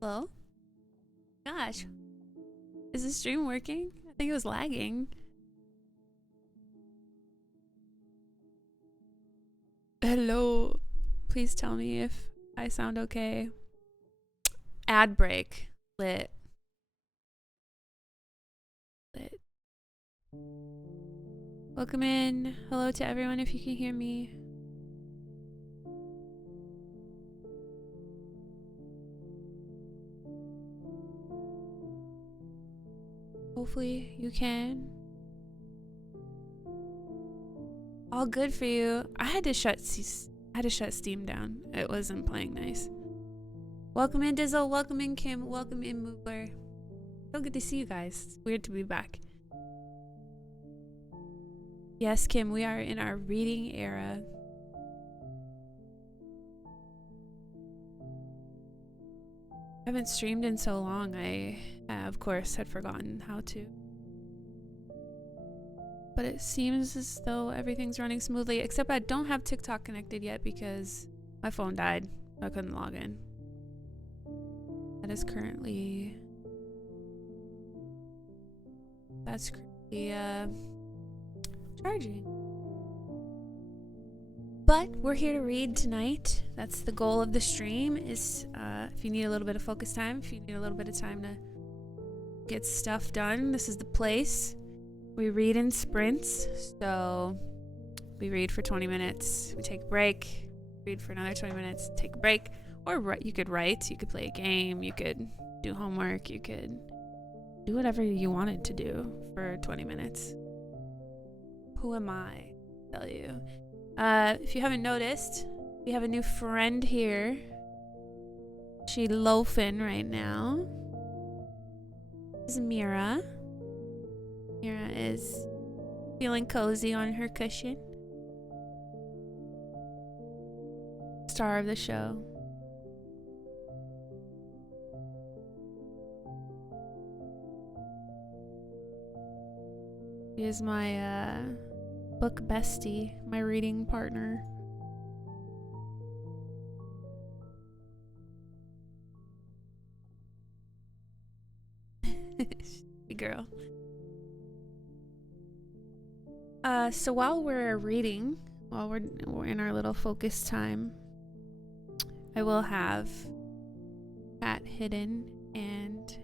Hello? Gosh. Is the stream working? I think it was lagging. Hello. Please tell me if I sound okay. Ad break. Lit. Lit. Welcome in. Hello to everyone if you can hear me. Hopefully you can. All good for you. I had to shut Steam down. It wasn't playing nice. Welcome in Dizzle. Welcome in Kim. Welcome in 𝖒𝖆𝖉𝖎. So good to see you guys. It's weird to be back. Yes, Kim, we are in our reading era. I haven't streamed in so long. I, of course, had forgotten how to. But it seems as though everything's running smoothly, except I don't have TikTok connected yet because my phone died. I couldn't log in. That is currently... That's currently, charging. But we're here to read tonight. That's the goal of the stream, is if you need a little bit of focus time, if you need a little bit of time to get stuff done, this is the place. We read in sprints, so we read for 20 minutes, we take a break, read for another 20 minutes, take a break, or you could write, you could play a game, you could do homework, you could do whatever you wanted to do for 20 minutes. Who am I to tell you? If you haven't noticed, we have a new friend here. She's loafing right now. This is Mira. Mira is feeling cozy on her cushion. Star of the show. She is my book bestie, my reading partner. Good girl. So while we're reading, while we're in our little focus time, I will have chat hidden and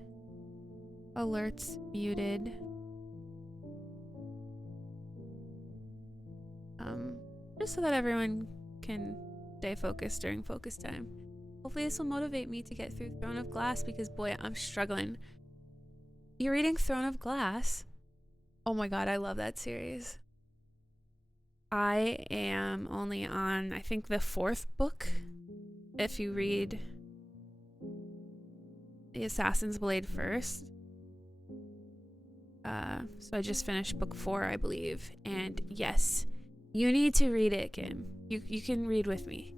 alerts muted. Just so that everyone can stay focused during focus time. Hopefully this will motivate me to get through Throne of Glass, because boy, I'm struggling. You're reading Throne of Glass? Oh my god, I love that series. I am only on, I think, the 4th book. If you read the Assassin's Blade first. So I just finished book 4, I believe. And yes, you need to read it, Kim. You can read with me.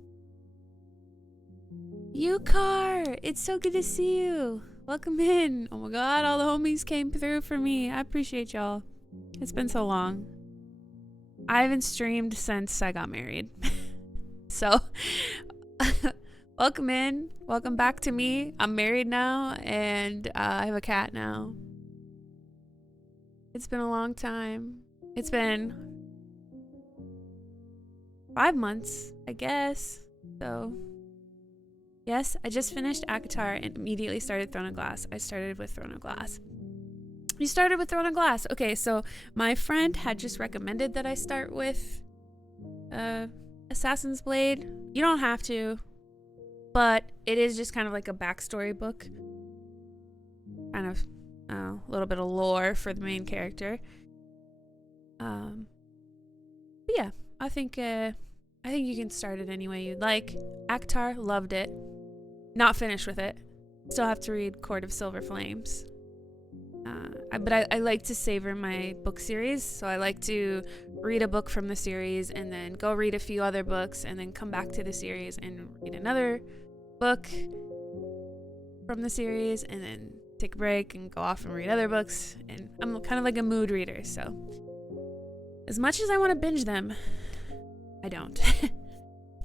𝖒𝖊𝖉𝖎𝖆! It's so good to see you. Welcome in. Oh my god, all the homies came through for me. I appreciate y'all. It's been so long. I haven't streamed since I got married. So, welcome in. Welcome back to me. I'm married now, and I have a cat now. It's been a long time. It's been 5 months, I guess. So, yes, I just finished 𝖒𝖊𝖉𝖎 and immediately started Throne of Glass. I started with Throne of Glass. You started with Throne of Glass. Okay, so my friend had just recommended that I start with Assassin's Blade. You don't have to, but it is just kind of like a backstory book. Kind of a little bit of lore for the main character. But yeah, I think you can start it any way you'd like. 𝖒𝖊𝖉𝖎, loved it. Not finished with it. Still have to read Court of Silver Flames. But I like to savor my book series, so I like to read a book from the series and then go read a few other books and then come back to the series and read another book from the series and then take a break and go off and read other books. And I'm kind of like a mood reader, so as much as I want to binge them, I don't.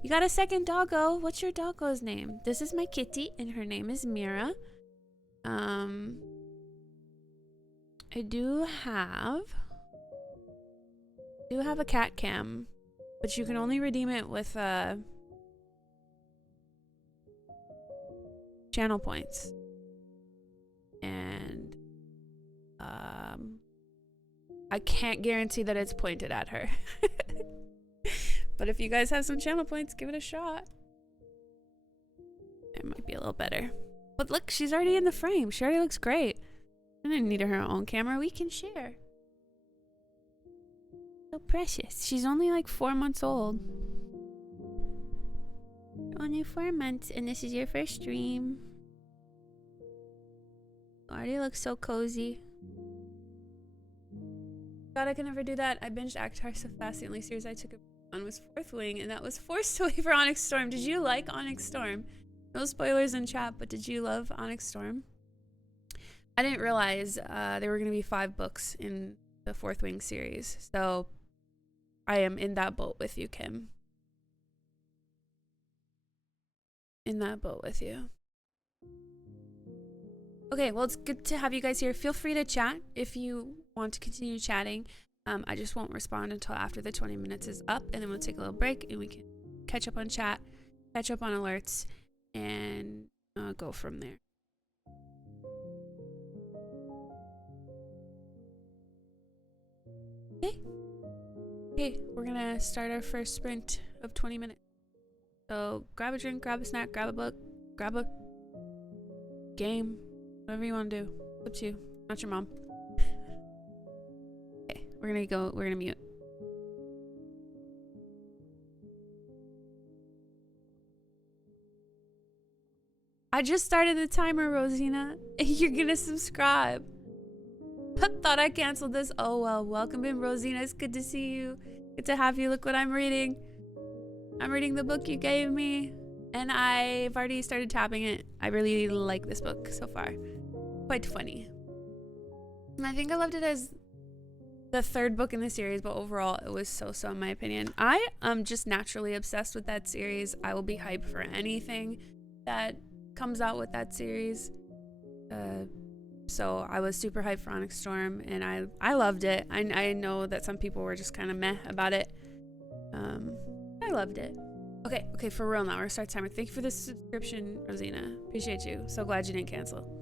You got a second doggo. What's your doggo's name? This is my kitty, and her name is Mira. I do have a cat cam, but you can only redeem it with channel points. And I can't guarantee that it's pointed at her. But if you guys have some channel points, give it a shot. It might be a little better. But look, she's already in the frame. She already looks great. I didn't need her own camera. We can share. So precious. She's only like 4 months old. Only 4 months, and this is your first stream. Already looks so cozy. God, I can never do that. I binged Avatar so fast. The only series I took on was Fourth Wing, and that was forced away for Onyx Storm. Did you like Onyx Storm? No spoilers in chat, but did you love Onyx Storm? I didn't realize there were going to be 5 books in the Fourth Wing series, so I am in that boat with you, Kim. In that boat with you. Okay, well, it's good to have you guys here. Feel free to chat if you want to continue chatting. I just won't respond until after the 20 minutes is up, and then we'll take a little break and we can catch up on chat, catch up on alerts, and go from there. Okay, we're gonna start our first sprint of 20 minutes. So grab a drink, grab a snack, grab a book, grab a game, whatever you want to do. It's up to you, not your mom. Okay, we're gonna mute. I just started the timer, Rosina. You're gonna subscribe. Thought I canceled this. Oh well, welcome in, Rosina. It's good to see you. Good to have you. Look what I'm reading. I'm reading the book you gave me, and I've already started tapping it. I really like this book so far. Quite funny. And I think I loved it as the 3rd book in the series, but overall it was so in my opinion. I am just naturally obsessed with that series. I will be hyped for anything that comes out with that series. So I was super hyped for Onyx Storm, and I loved it. I know that some people were just kind of meh about it. I loved it. Okay, for real now. We're gonna start timer. Thank you for the subscription, Rosina. Appreciate you. So glad you didn't cancel.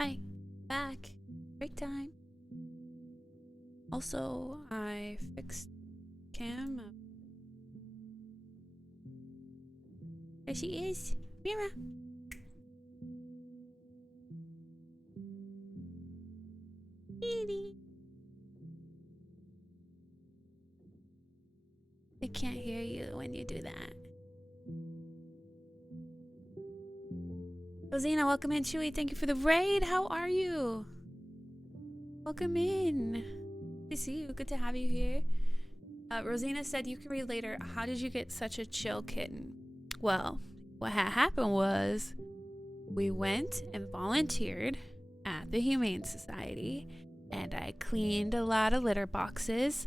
Hi, back. Break time. Also, I fixed Cam. There she is. Mira. Edie. I can't hear you when you do that. Rosina, welcome in. Chewy, thank you for the raid. How are you? Welcome in. Good to see you. Good to have you here. Rosina said you can read later. How did you get such a chill kitten? Well, what had happened was we went and volunteered at the Humane Society, and I cleaned a lot of litter boxes,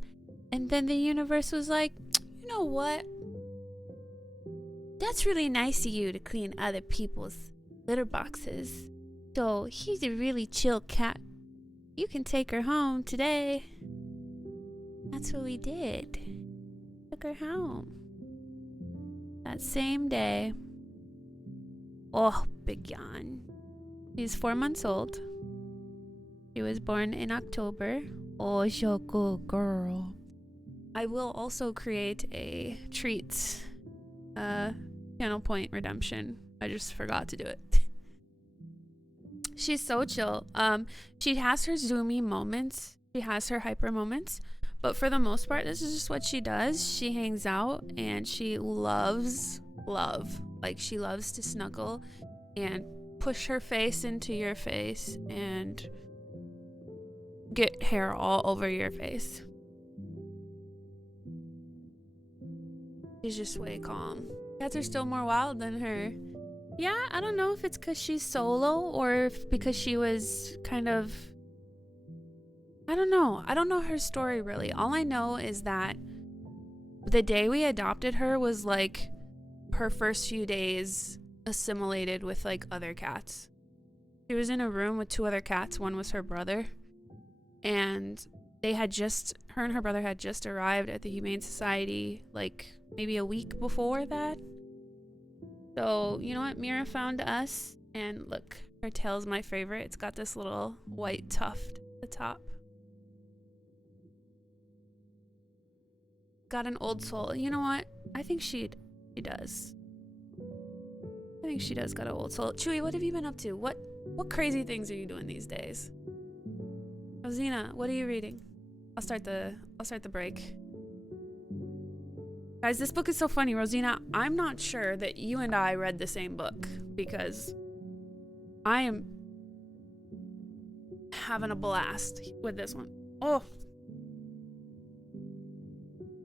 and then the universe was like, you know what? That's really nice of you to clean other people's litter boxes. So he's a really chill cat. You can take her home today. That's what we did. Took her home. That same day. Oh, big yawn. She's 4 months old. She was born in October. Oh, she's a good girl. I will also create a treats channel point redemption. I just forgot to do it. She's so chill. She has her zoomy moments. She has her hyper moments. But for the most part, this is just what she does. She hangs out and she loves love. Like, she loves to snuggle and push her face into your face and get hair all over your face. She's just way calm. Cats are still more wild than her. Yeah, I don't know if it's because she's solo or if because she was kind of... I don't know. I don't know her story really. All I know is that the day we adopted her was like her first few days assimilated with like other cats. She was in a room with 2 other cats. One was her brother. And her and her brother had just arrived at the Humane Society like maybe a week before that. So, you know what? Mira found us, and look, her tail's my favorite. It's got this little white tuft at the top. Got an old soul. You know what? I think she does. I think she does got an old soul. Chewy, what have you been up to? What crazy things are you doing these days? Rosina, what are you reading? I'll start the break. Guys, this book is so funny. Rosina, I'm not sure that you and I read the same book because I am having a blast with this one. Oh.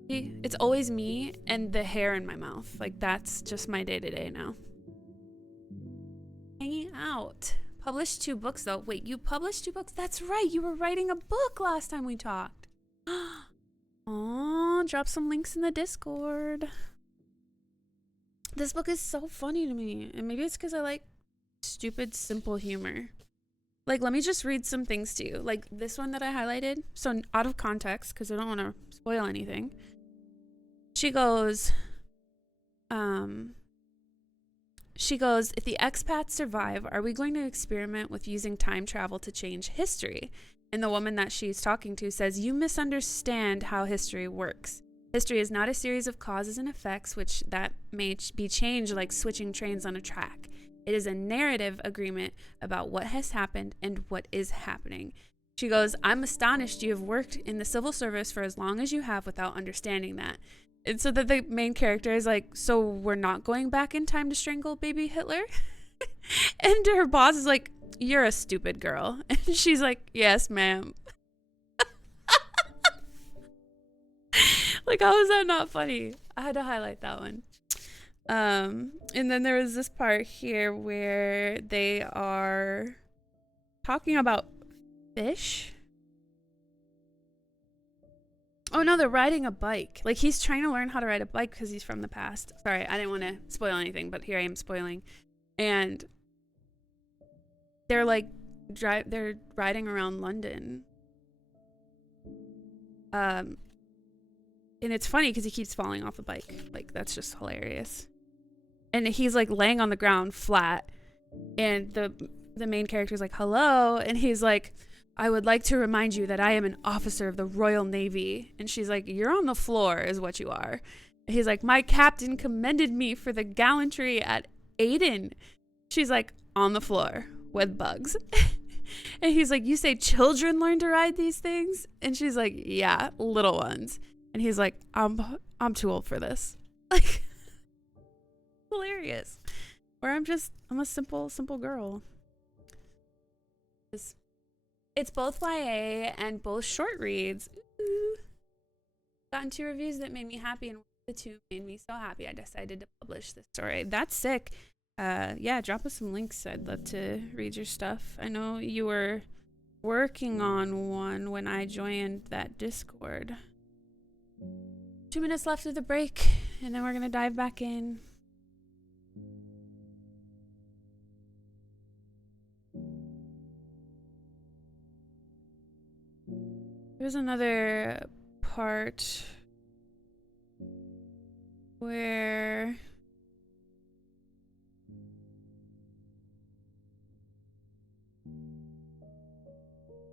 See, it's always me and the hair in my mouth. Like, that's just my day-to-day now. Hanging out. Published 2 books, though. Wait, you published 2 books? That's right. You were writing a book last time we talked. Oh, drop some links in the Discord. This book is so funny to me. And maybe it's because I like stupid, simple humor. Like, let me just read some things to you. Like, this one that I highlighted. So, out of context, because I don't want to spoil anything. She goes, if the expats survive, are we going to experiment with using time travel to change history? And the woman that she's talking to says, you misunderstand how history works. History is not a series of causes and effects which that may be changed like switching trains on a track. It is a narrative agreement about what has happened and what is happening. She goes, I'm astonished you have worked in the civil service for as long as you have without understanding that. And so that the main character is like, so we're not going back in time to strangle baby Hitler? And her boss is like, you're a stupid girl. And she's like, yes, ma'am. Like, how is that not funny? I had to highlight that one. And then there was this part here where they are talking about fish. Oh no, they're riding a bike. Like, he's trying to learn how to ride a bike because he's from the past. Sorry, I didn't want to spoil anything, but here I am spoiling. And they're like, they're riding around London. And it's funny because he keeps falling off the bike. Like, that's just hilarious. And he's like laying on the ground flat. And the main character's like, hello. And he's like, I would like to remind you that I am an officer of the Royal Navy. And she's like, you're on the floor is what you are. And he's like, my captain commended me for the gallantry at Aden. She's like, on the floor with bugs. And he's like, you say children learn to ride these things? And she's like, yeah, little ones. And he's like, I'm too old for this. Like, hilarious. Or I'm a simple girl. It's both YA and both short reads. Ooh. Gotten 2 reviews that made me happy, and the 2 made me so happy I decided to publish this story. That's sick. Yeah, drop us some links. I'd love to read your stuff. I know you were working on one when I joined that Discord. 2 minutes left of the break, and then we're gonna dive back in. There's another part where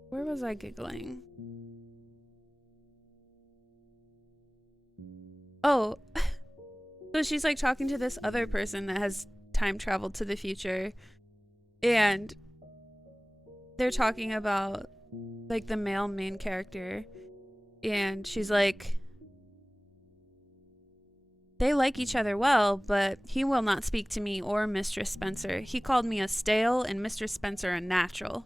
was I giggling? Oh, so she's like talking to this other person that has time traveled to the future, and they're talking about like the male main character, and she's like, they like each other well, but he will not speak to me or Mistress Spencer. He called me a stale and Mistress Spencer a natural.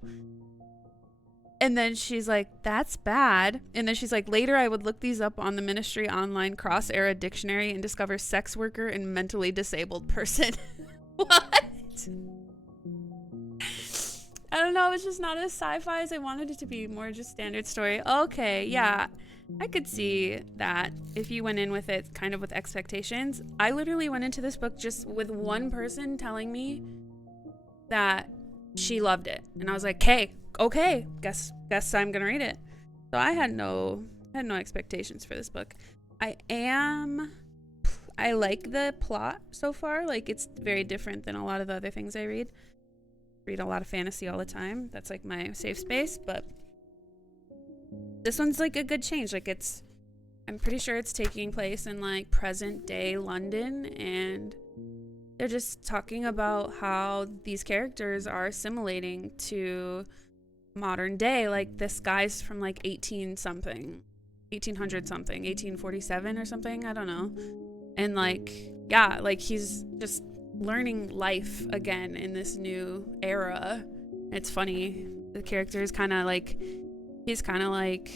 And then she's like, that's bad. And then she's like, later I would look these up on the Ministry Online Cross-Era Dictionary and discover sex worker and mentally disabled person. What? I don't know. It's just not as sci-fi as I wanted it to be. More just standard story. Okay, yeah. I could see that if you went in with it kind of with expectations. I literally went into this book just with one person telling me that she loved it. And I was like, okay, guess I'm gonna read it. So I had no expectations for this book. I like the plot so far. Like, it's very different than a lot of the other things I read. Read a lot of fantasy all the time. That's like my safe space, but this one's like a good change. Like, I'm pretty sure it's taking place in like present day London, and they're just talking about how these characters are assimilating to modern day. Like, this guy's from like 1800 something, 1847 or something, I don't know. And like, yeah, like he's just learning life again in this new era. It's funny. The character is kind of like, he's kind of like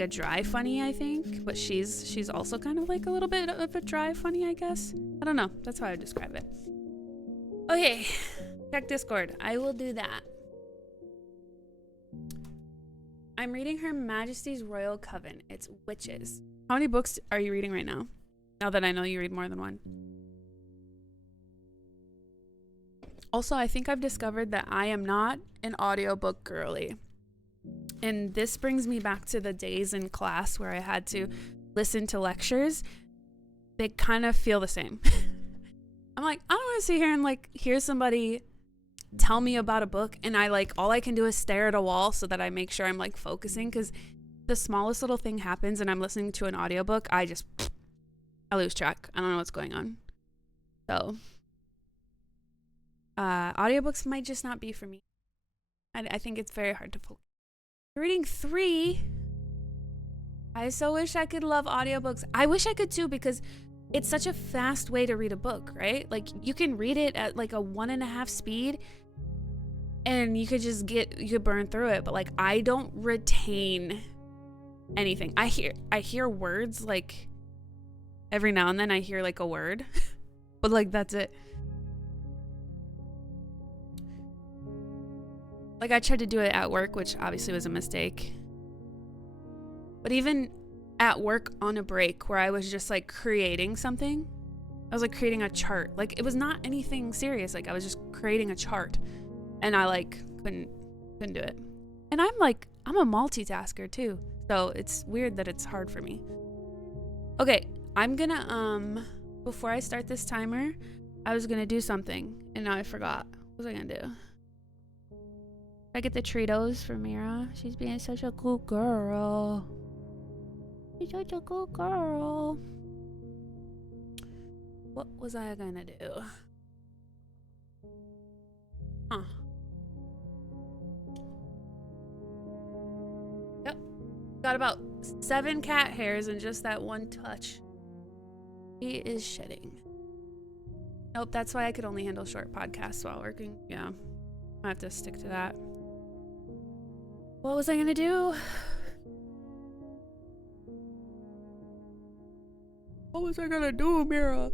a dry funny, I think, but she's also kind of like a little bit of a dry funny, I guess. I don't know. That's how I would describe it. Okay, check Discord. I will do that. I'm reading Her Majesty's Royal Coven. It's witches. How many books are you reading right now? Now that I know you read more than one. Also, I think I've discovered that I am not an audiobook girly. And this brings me back to the days in class where I had to listen to lectures. They kind of feel the same. I'm like, I don't want to sit here and like hear somebody tell me about a book, and I like, all I can do is stare at a wall so that I make sure I'm like focusing, because the smallest little thing happens and I'm listening to an audiobook, I lose track. I don't know what's going on. So audiobooks might just not be for me. I think it's very hard to focus. Reading 3. I so wish I could love audiobooks. I wish I could too, because it's such a fast way to read a book, right? Like, you can read it at like a 1.5 speed and you could burn through it. But like, I don't retain anything. I hear words, like every now and then I hear like a word, but like, that's it. Like, I tried to do it at work, which obviously was a mistake. But even at work on a break where I was just like creating something, I was like creating a chart. Like, it was not anything serious. Like, I was just creating a chart, and I like couldn't do it. And I'm a multitasker too. So it's weird that it's hard for me. Okay, I'm gonna, before I start this timer, I was gonna do something, and now I forgot. What was I gonna do? I get the Cheetos for Mira. She's being such a cool girl. She's such a cool girl. What was I gonna do? Huh. Yep. Got about 7 cat hairs in just that one touch. He is shedding. Nope, that's why I could only handle short podcasts while working. Yeah. I have to stick to that. What was I gonna do? What was I gonna do, Mira?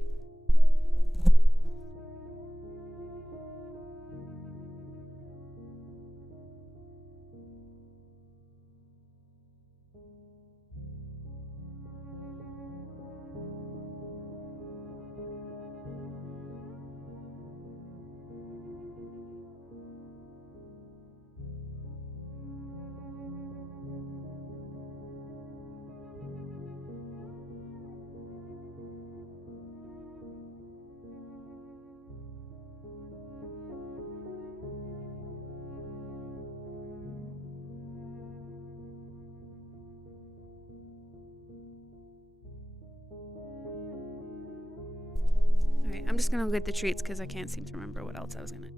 I'm just gonna go get the treats because I can't seem to remember what else I was gonna.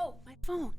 Oh, my phone.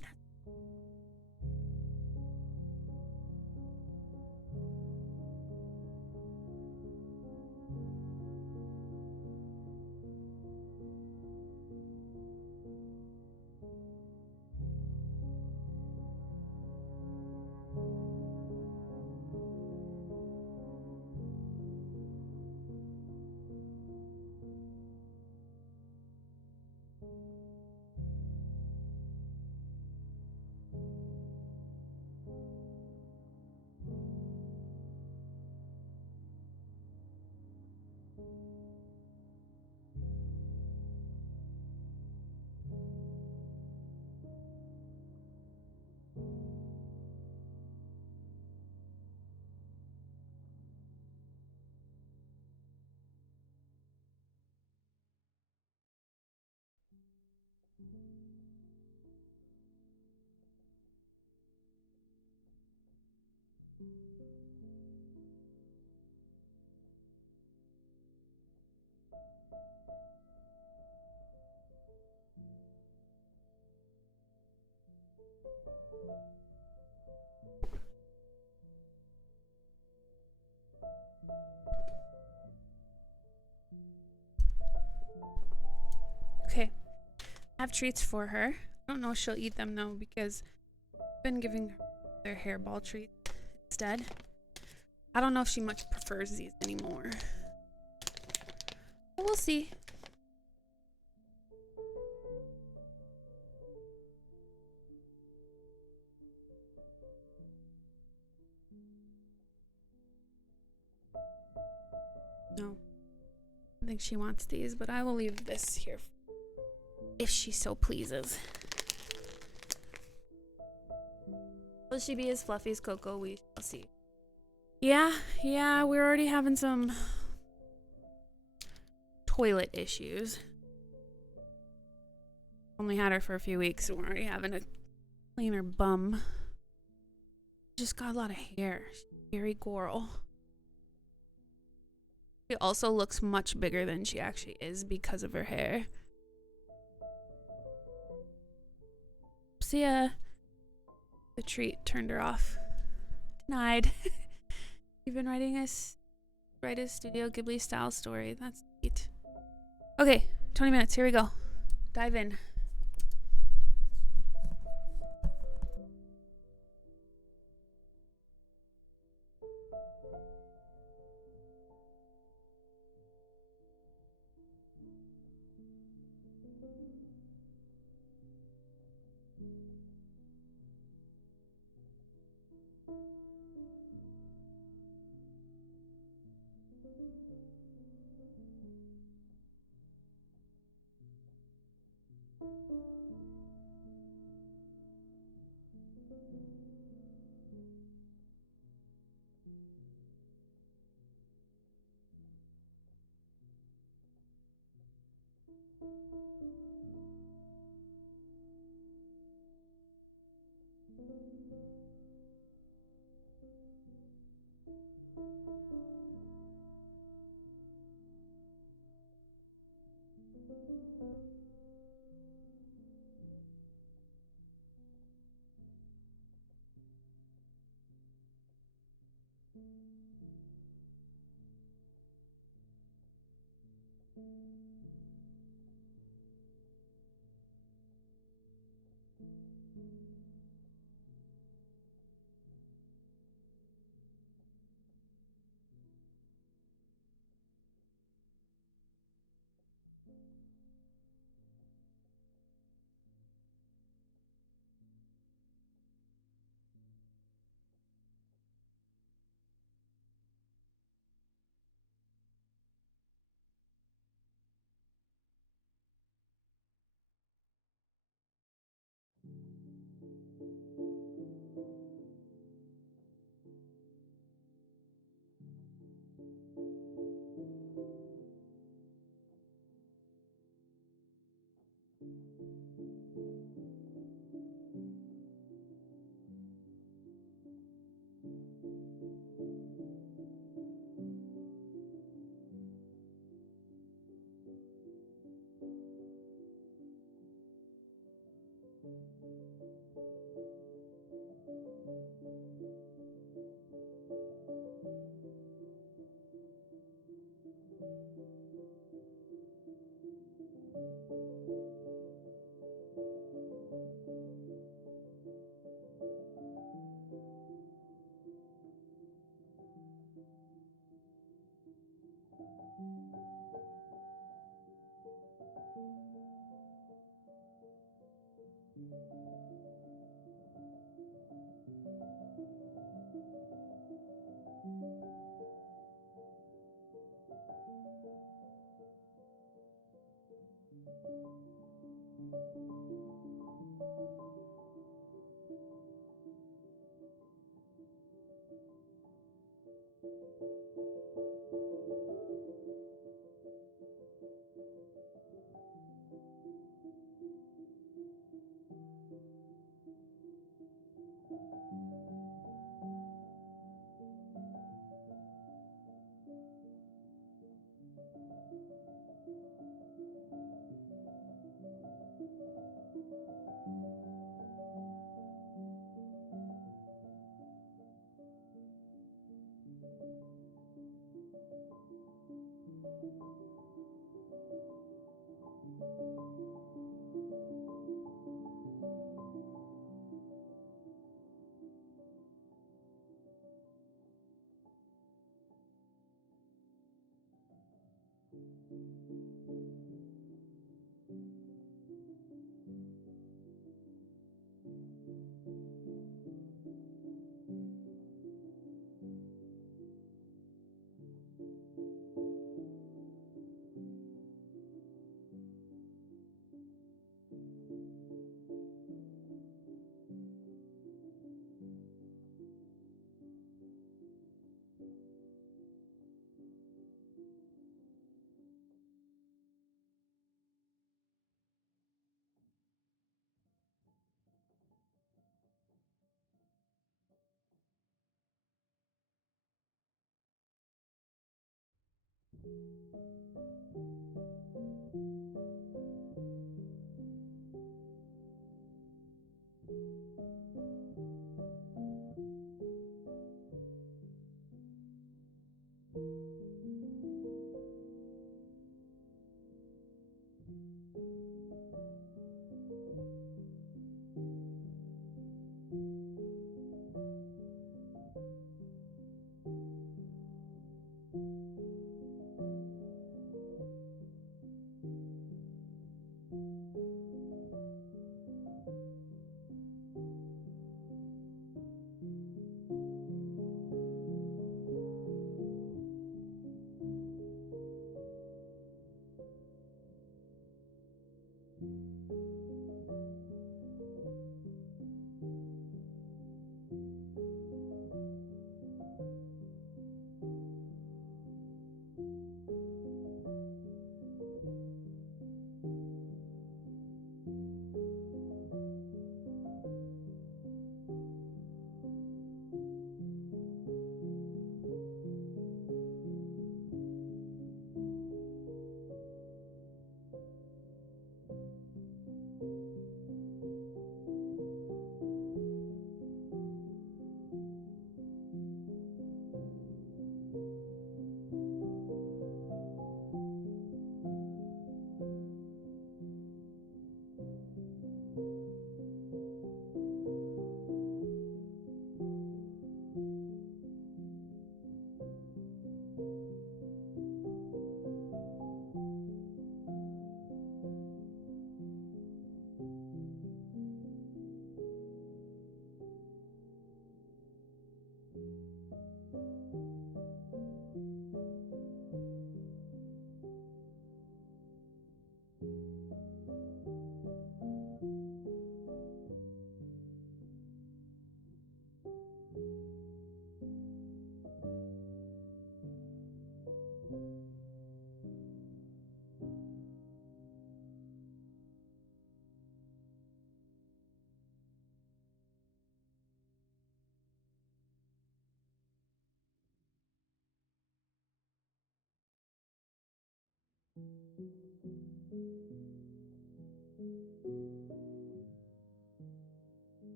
Okay, I have treats for her. I don't know if she'll eat them though because I've been giving her their hairball treats instead. I don't know if she much prefers these anymore. But we'll see. No. I think she wants these, but I will leave this here if she so pleases. Will she be as fluffy as Coco? We shall see. Yeah, we're already having some toilet issues. Only had her for a few weeks, and we're already having to clean her bum. Just got a lot of hair. She's a hairy girl. She also looks much bigger than she actually is because of her hair. See ya. The treat turned her off. Denied. You've been writing a Studio Ghibli style story. That's neat. Okay, 20 minutes. Here we go. Dive in.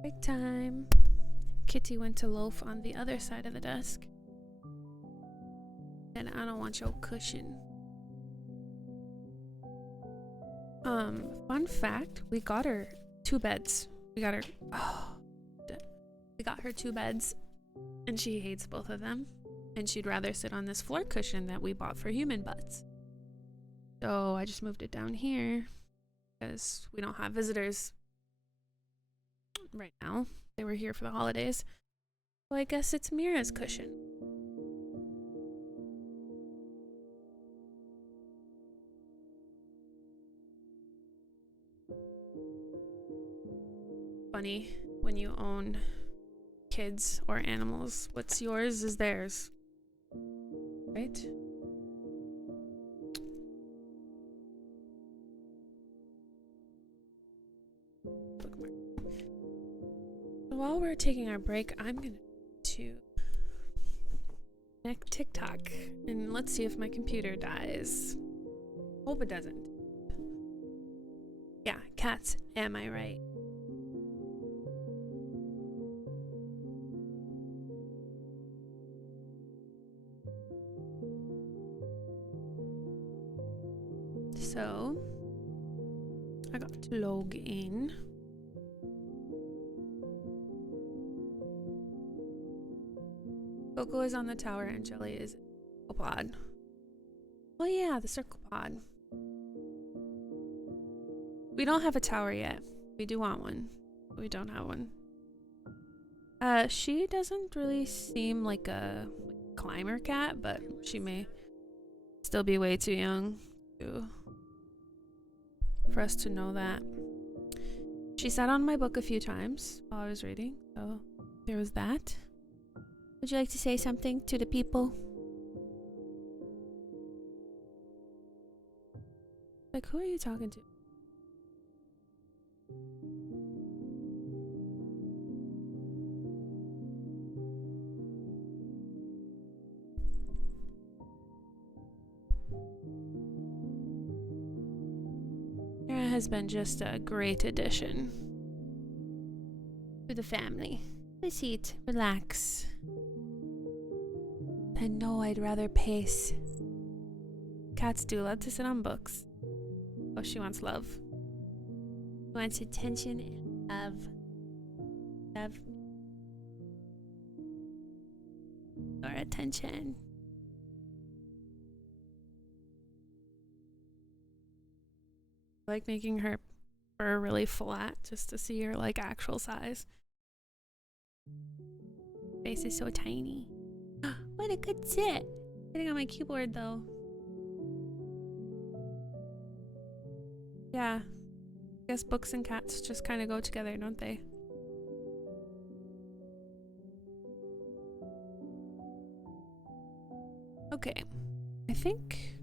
Break time. Kitty went to loaf on the other side of the desk. And I don't want your cushion. Fun fact, we got her 2 beds. We got her 2 beds, and she hates both of them, and she'd rather sit on this floor cushion that we bought for human butts. So I just moved it down here because we don't have visitors right now. They were here for the holidays. So I guess it's Mira's cushion. Funny when you own kids or animals, what's yours is theirs, right? Bookmark. While we're taking our break, I'm gonna connect TikTok and let's see if my computer dies. Hope it doesn't. Yeah, cats, am I right? So I got to log in. Coco is on the tower and Jelly is in the pod. Oh yeah, the circle pod. We don't have a tower yet. We do want one. We don't have one. She doesn't really seem like a climber cat, but she may still be way too young for us to know that. She sat on my book a few times while I was reading, so there was that. Would you like to say something to the people? Like, who are you talking to? Mira has been just a great addition to the family. Please eat, relax. I know I'd rather pace. Cats do love to sit on books. Oh, she wants love. She wants attention and love. Love. Or attention. I like making her fur really flat just to see her like actual size. Face is so tiny. What a good sit. Sitting on my keyboard though. Yeah. I guess books and cats just kind of go together, don't they? Okay. I think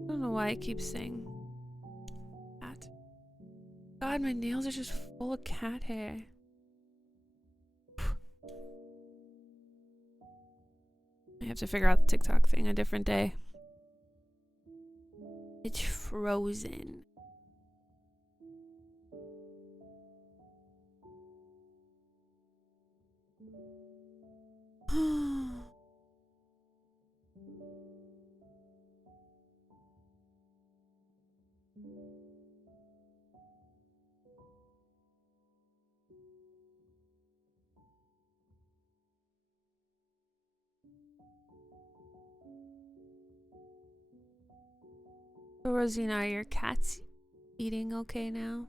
I don't know why I keep saying cat. God, my nails are just full of cat hair. I have to figure out the TikTok thing a different day. It's frozen. So Rosina, are your cats eating okay now?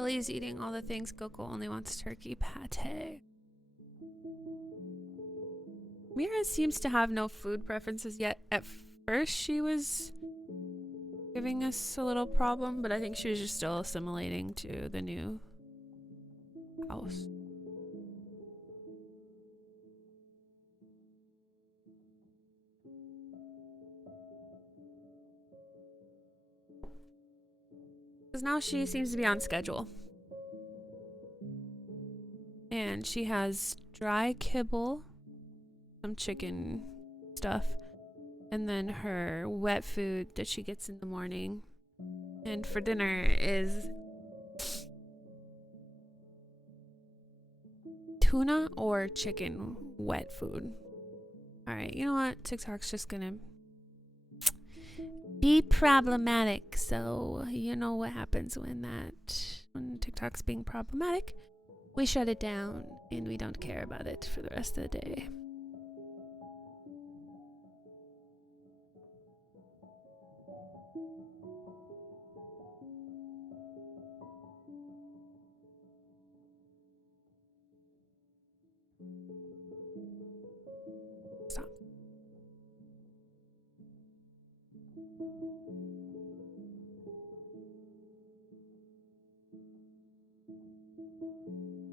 Billy's eating all the things. Coco only wants turkey pate. Mira seems to have no food preferences yet. At first, she was giving us a little problem, but I think she was just still assimilating to the new house. Because now she seems to be on schedule. And she has dry kibble, some chicken stuff, and then her wet food that she gets in the morning. And for dinner is tuna or chicken wet food. Alright, you know what? TikTok's just gonna be problematic. So you know what happens when TikTok's being problematic. We shut it down and we don't care about it for the rest of the day. Stop.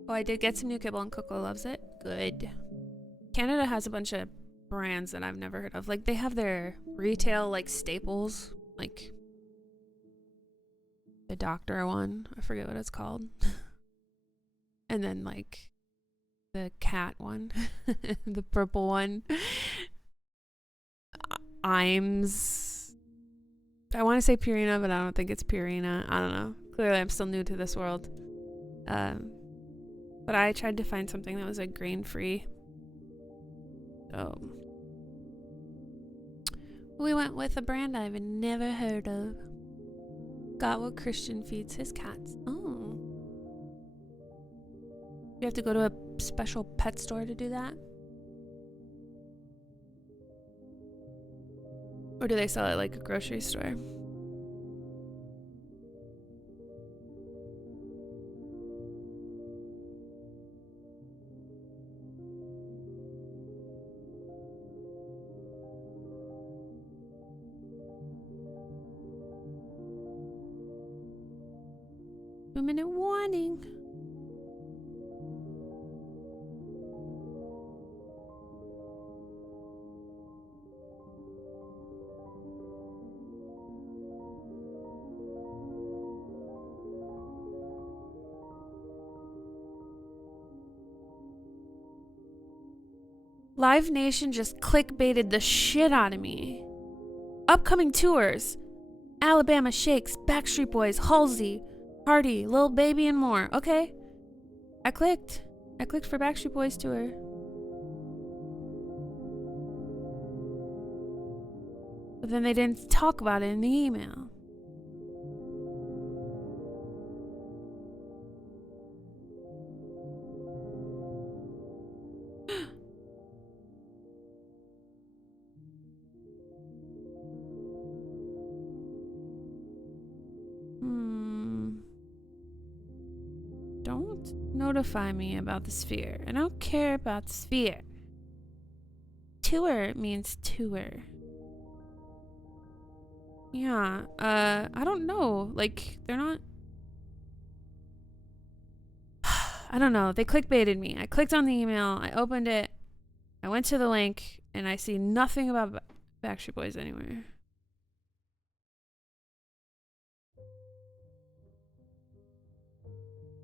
Oh, I did get some new kibble and Coco loves it. Good. Canada has a bunch of brands that I've never heard of. Like, they have their retail, like, staples. Like, the doctor one. I forget what it's called. And then, like, the cat one. The purple one. 𝖒𝖊𝖉𝖎𝖆. I want to say Purina, but I don't think it's Purina. I don't know. Clearly, I'm still new to this world. But I tried to find something that was like grain-free. So we went with a brand I've never heard of. Got what Christian feeds his cats. Oh. You have to go to a special pet store to do that? Or do they sell it like a grocery store? Two-minute warning. Live Nation just clickbaited the shit out of me. Upcoming tours: Alabama Shakes, Backstreet Boys, Halsey, Hardy, Lil Baby, and more. Okay. I clicked for Backstreet Boys tour. But then they didn't talk about it in the email. Don't notify me about the sphere. I don't care about the sphere. Tour means tour. Yeah, I don't know. Like, they're not... I don't know. They clickbaited me. I clicked on the email. I opened it. I went to the link, and I see nothing about Backstreet Boys anywhere.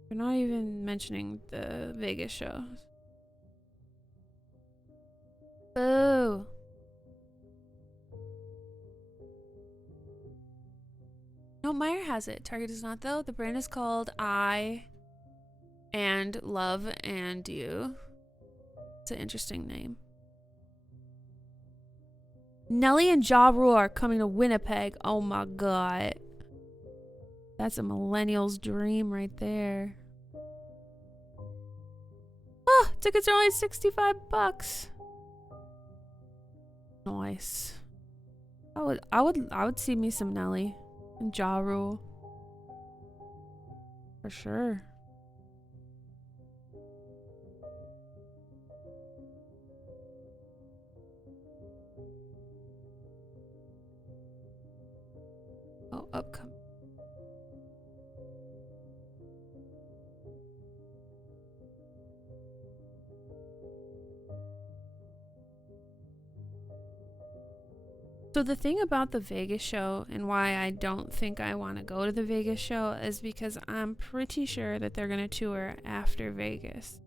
They're not even mentioning the Vegas shows. Boo. No, Meyer has it. Target does not, though. The brand is called 𝖒𝖊𝖉𝖎𝖆. It's an interesting name. Nelly and Ja Rule are coming to Winnipeg. Oh my god. That's a millennial's dream right there. Oh, tickets are only $65. Nice. I would see me some Nelly and Ja Rule. For sure. Oh, upcoming. So the thing about the Vegas show and why I don't think I want to go to the Vegas show is because I'm pretty sure that they're going to tour after Vegas.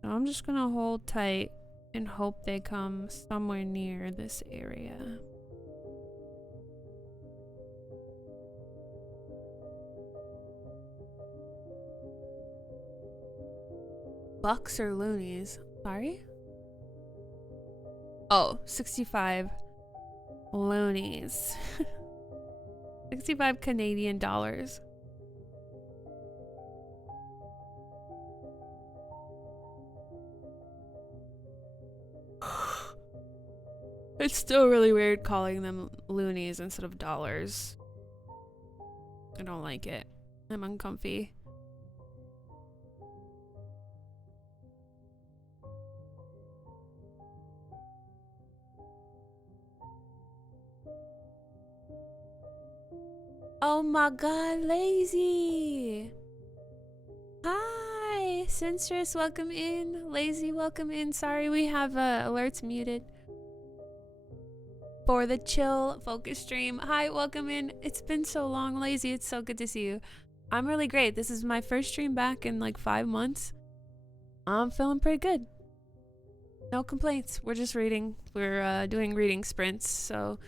So I'm just going to hold tight and hope they come somewhere near this area. Bucks or loonies? Sorry? Oh, 65 loonies. 65 Canadian dollars. It's still really weird calling them loonies instead of dollars. I don't like it. I'm uncomfy. Oh my god, lazy! Hi! Sinstress, welcome in. Lazy, welcome in. Sorry, we have alerts muted for the chill focus stream. Hi, welcome in. It's been so long, Lazy. It's so good to see you. I'm really great. This is my first stream back in like 5 months. I'm feeling pretty good. No complaints. We're just reading. We're doing reading sprints. So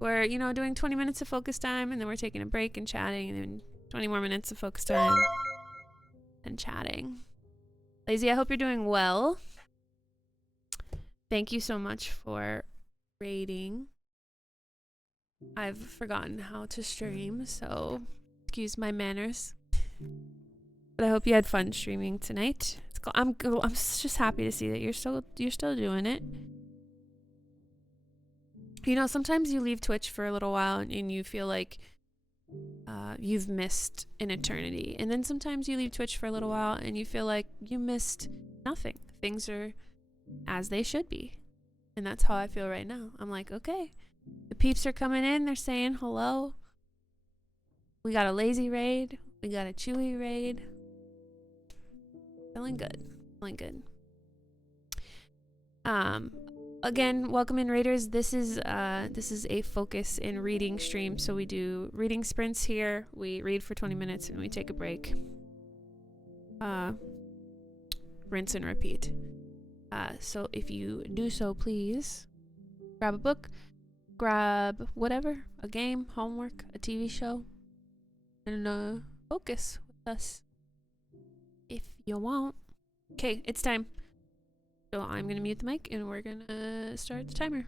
we're, you know, doing 20 minutes of focus time, and then we're taking a break and chatting, and then 20 more minutes of focus time and chatting. Lazy, I hope you're doing well. Thank you so much for raiding. I've forgotten how to stream, so excuse my manners. But I hope you had fun streaming tonight. I'm just happy to see that you're still doing it. You know, sometimes you leave Twitch for a little while and you feel like you've missed an eternity, and then sometimes you leave Twitch for a little while and you feel like you missed nothing. Things are as they should be, and that's how I feel right now. I'm like, okay, the peeps are coming in, they're saying hello. We got a lazy raid, we got a chewy raid. Feeling good. Again, welcome in, raiders. This is a focus in reading stream. So we do reading sprints here. We read for 20 minutes and we take a break. Rinse and repeat. So if you do so, please grab a book, grab whatever, a game, homework, a TV show, and focus with us if you want. Okay, it's time. So I'm gonna mute the mic and we're gonna start the timer.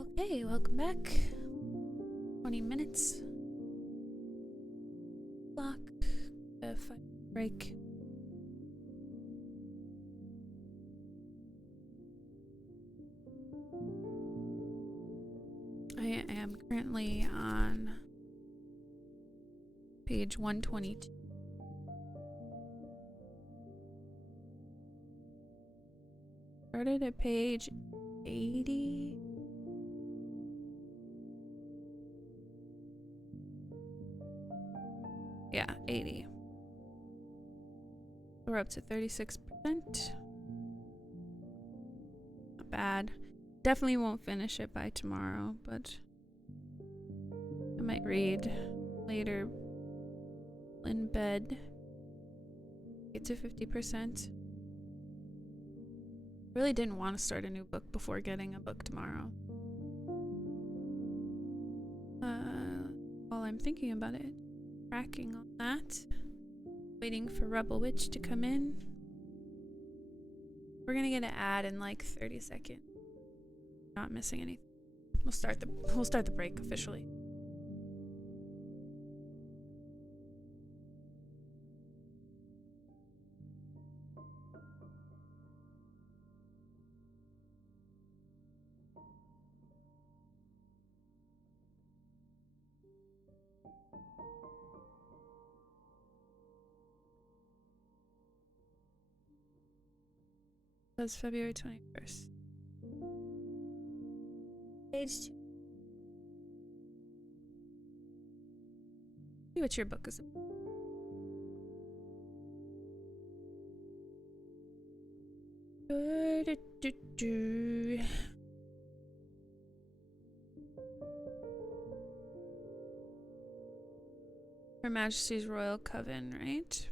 Okay, welcome back. 20 minutes. Clock. 5 break. I am currently on page 122. Started at page 80. Yeah, 80. We're up to 36%. Not bad. Definitely won't finish it by tomorrow, but I might read later in bed. Get to 50%. Really didn't want to start a new book before getting a book tomorrow. While I'm thinking about it, tracking on that, waiting for Rebel Witch to come in. We're gonna get an ad in like 30 seconds. Not missing anything. We'll start the break officially. That's February 21st. Page 2. See what your book is about. Her Majesty's Royal Coven, right?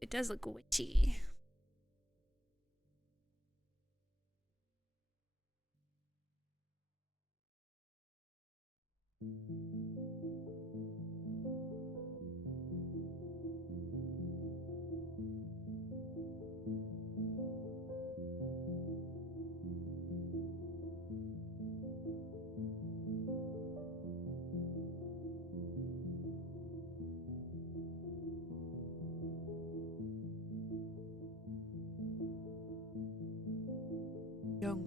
It does look witchy. Young.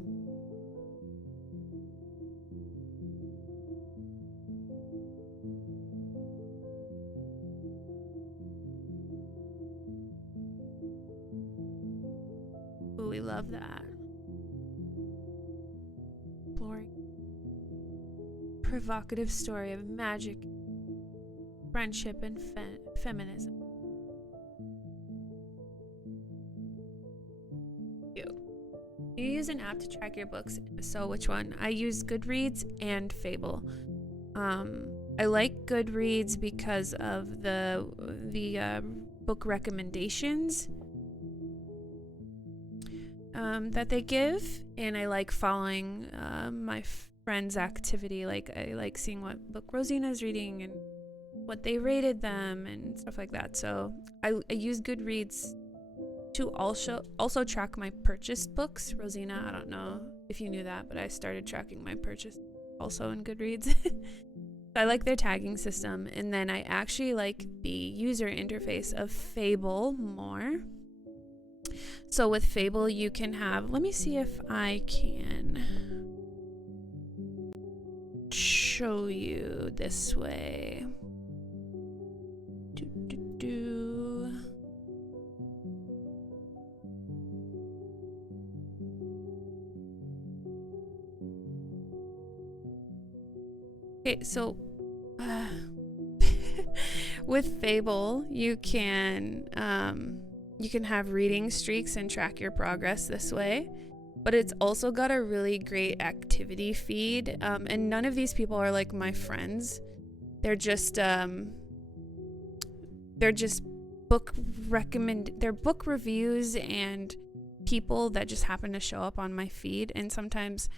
Ooh, we love that. Exploring. Provocative story of magic, friendship, and feminism. You use an app to track your books. So which one? I use Goodreads and Fable. I like Goodreads because of the book recommendations that they give, and I like following my friends' activity. Like I like seeing what book Rosina's reading and what they rated them and stuff like that. So I use Goodreads to also track my purchased books. Rosina, I don't know if you knew that, but I started tracking my purchase also in Goodreads. I like their tagging system, and then I actually like the user interface of Fable more. So with Fable you can have, let me see if I can show you this way. Okay, so with Fable, you can have reading streaks and track your progress this way, but it's also got a really great activity feed. And none of these people are like my friends. They're just book reviews and people that just happen to show up on my feed. And sometimes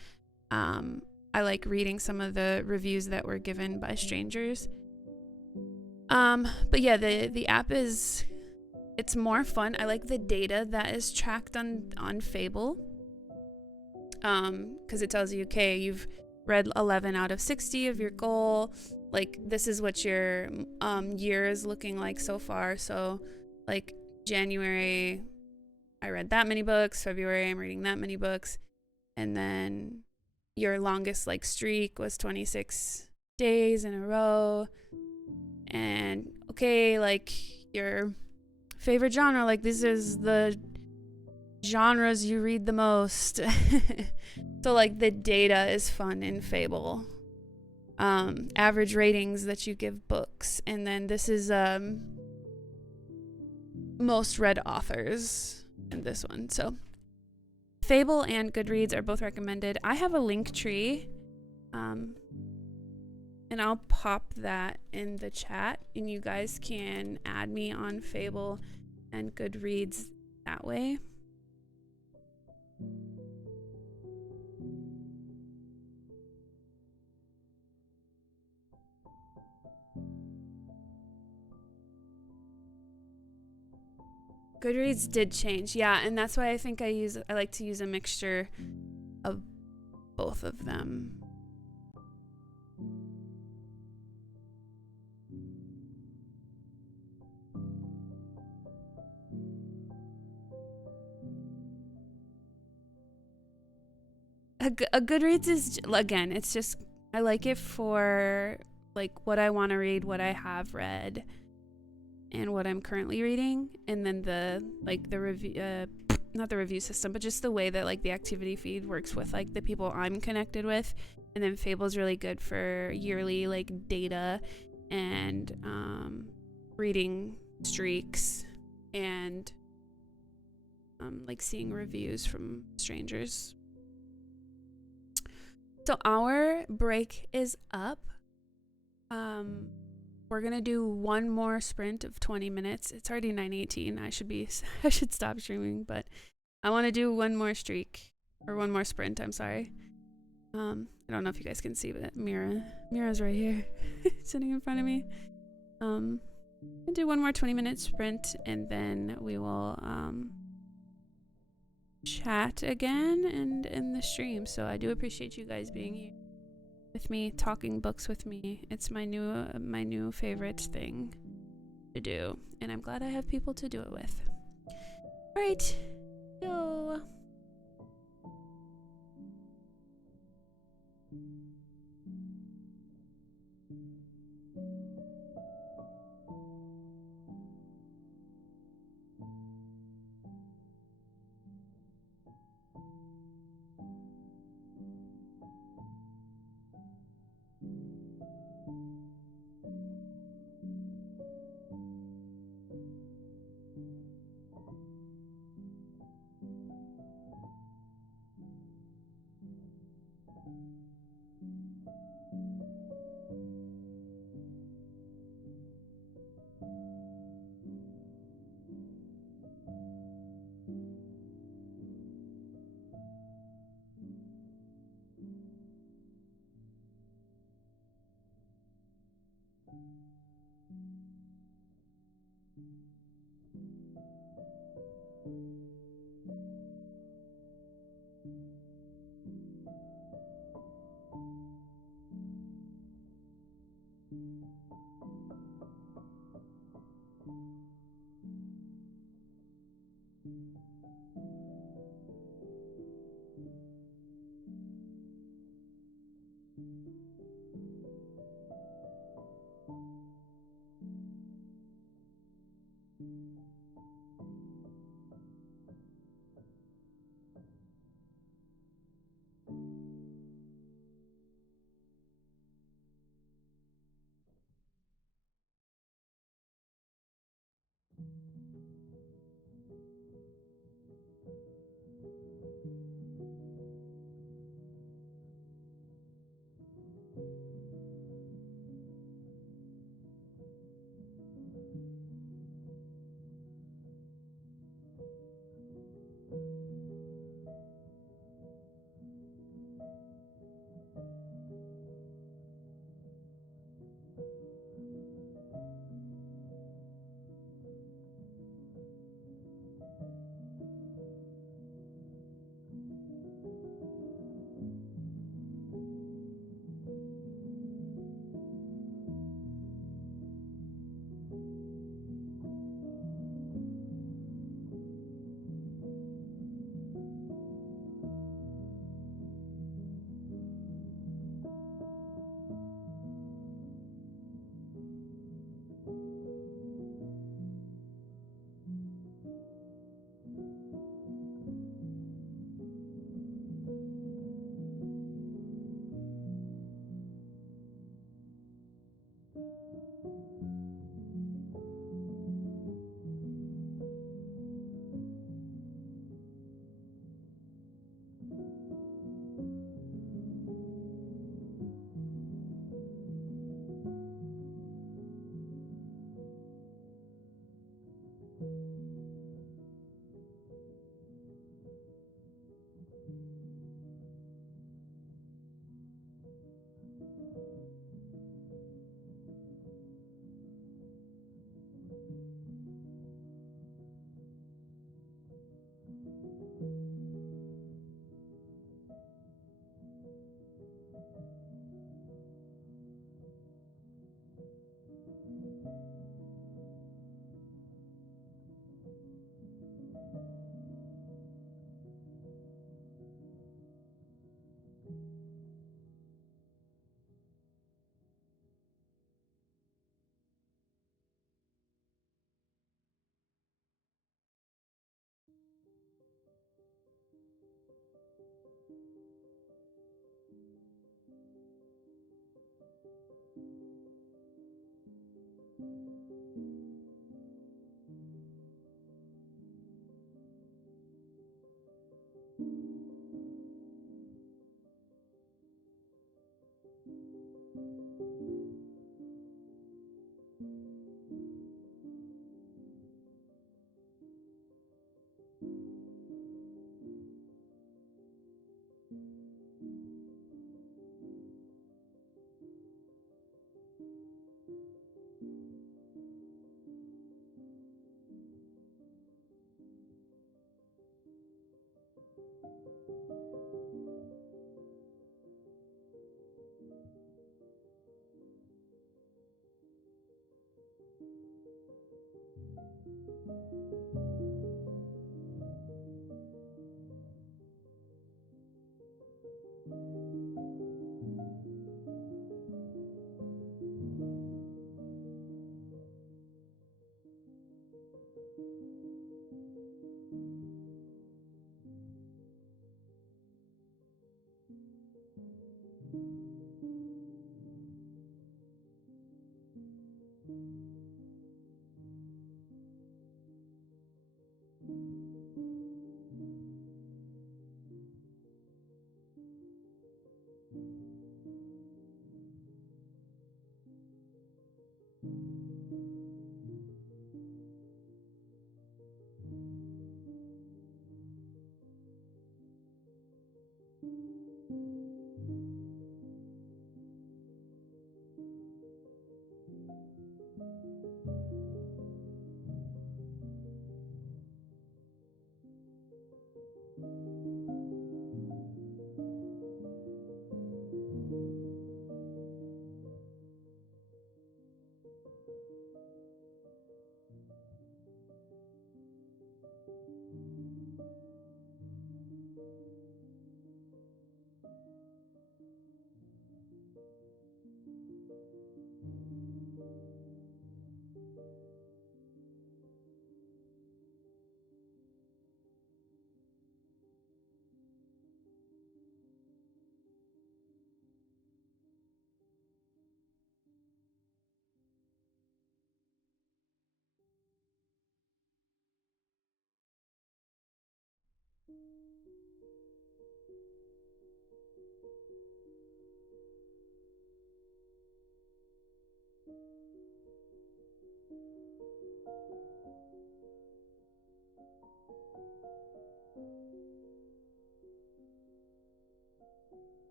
I like reading some of the reviews that were given by strangers. But yeah, the app it's more fun. I like the data that is tracked on Fable. because it tells you, okay, you've read 11 out of 60 of your goal. Like, this is what your year is looking like so far. So, like, January, I read that many books. February, I'm reading that many books. And then your longest, like, streak was 26 days in a row. And, okay, like, your favorite genre, like, this is the genres you read the most. So, like, the data is fun in Fable. Average ratings that you give books, and then this is most read authors in this one. So Fable and Goodreads are both recommended. I have a link tree, and I'll pop that in the chat, and you guys can add me on Fable and Goodreads that way. Goodreads did change, yeah, and that's why I think I like to use a mixture of both of them. A Goodreads is, again, it's just, I like it for like what I want to read, what I have read, and what I'm currently reading, and then the review, not the review system, but just the way that like the activity feed works with like the people I'm connected with. And then Fable's really good for yearly like data and reading streaks and like seeing reviews from strangers. So our break is up. We're gonna do one more sprint of 20 minutes. It's already 9:18. I should stop streaming, but I want to do one more sprint. I'm sorry. I don't know if you guys can see, but Mira's right here, sitting in front of me. I'll do one more 20-minute sprint, and then we will chat again and end the stream. So I do appreciate you guys being here with me, talking books with me. It's my new favorite thing to do, and I'm glad I have people to do it with. All right, go.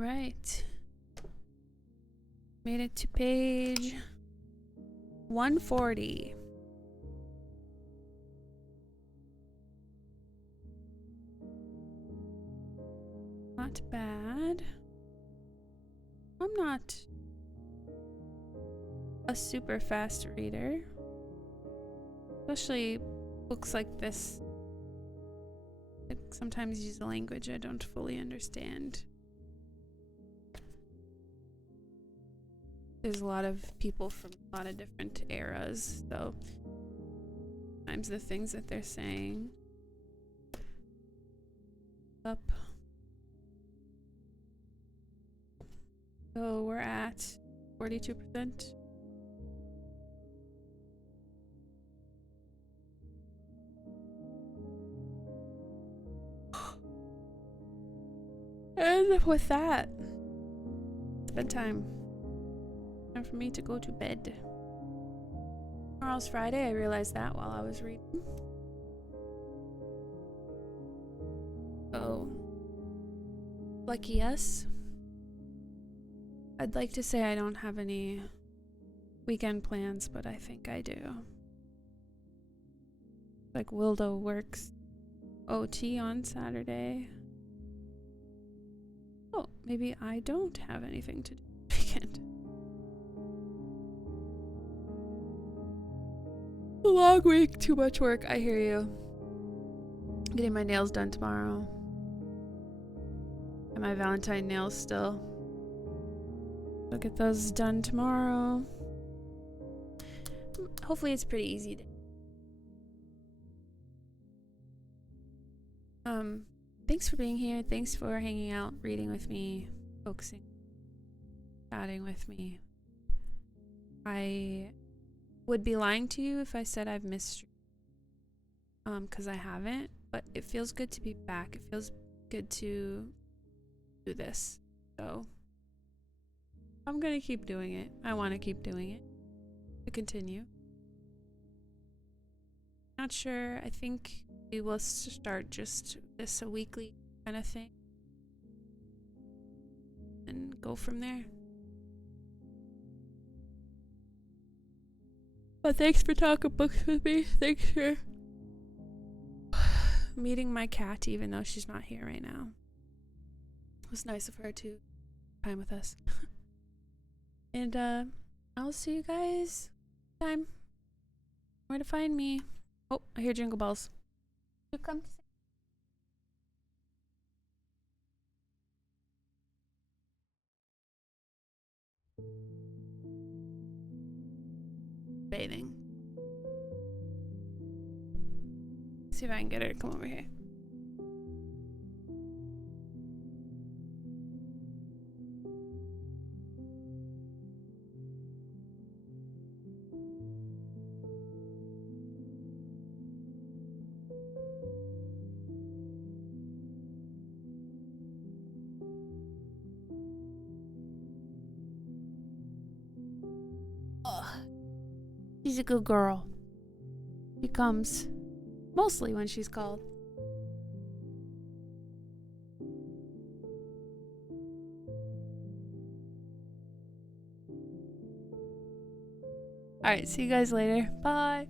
Right. Made it to page 140. Not bad. I'm not a super fast reader. Especially books like this. I sometimes use a language I don't fully understand. There's a lot of people from a lot of different eras, so sometimes the things that they're saying up. So we're at 42%. And with that, it's bedtime. Time for me to go to bed. Tomorrow's Friday. I realized that while I was reading. Lucky us. I'd like to say I don't have any weekend plans, but I think I do. Like Wildo works OT on Saturday. Oh, maybe I don't have anything to do this weekend. A long week, too much work. I hear you. Getting my nails done tomorrow. And my Valentine nails still. I'll get those done tomorrow. Hopefully it's pretty easy to thanks for being here. Thanks for hanging out, reading with me, focusing, chatting with me. I would be lying to you if I said I've missed you. Because I haven't, but it feels good to be back. It feels good to do this. So I'm gonna keep doing it. I want to keep doing it. To continue. Not sure. I think we will start just this a weekly kind of thing and go from there. But thanks for talking books with me. Thanks for meeting my cat, even though she's not here right now. It was nice of her to time with us. And I'll see you guys next time. Where to find me? Oh, I hear jingle bells. You come to bathing. See if I can get her to come over here. She's a good girl. She comes mostly when she's called. Alright, see you guys later. Bye.